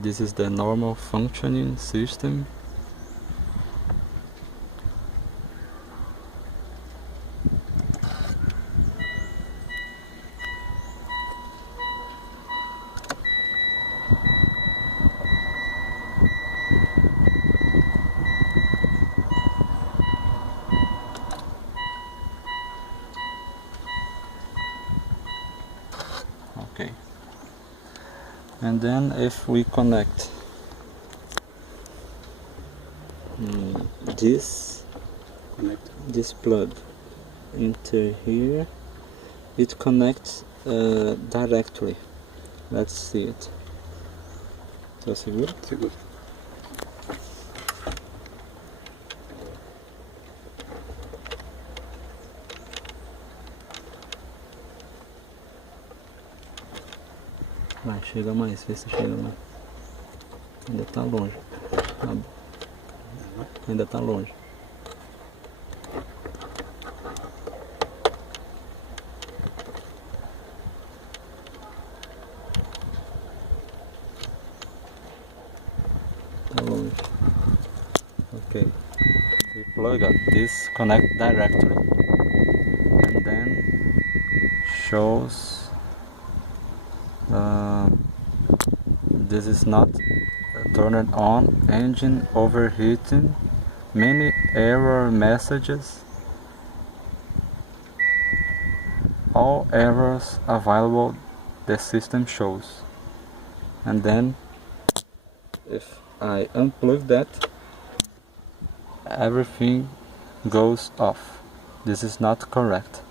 This is the normal functioning system. Okay. And then if we connect this plug into here, it connects directly. Let's see it. Tá seguro? Seguro. Vai, chega mais, vê se chega mais. Ainda tá longe. Tá bom. Ainda tá longe. Tá longe. Okay. We plug up this connect directly, and then shows this is not turned on, engine overheating, many error messages, all errors available the system shows. And then if I unplug that, everything goes off. This is not correct.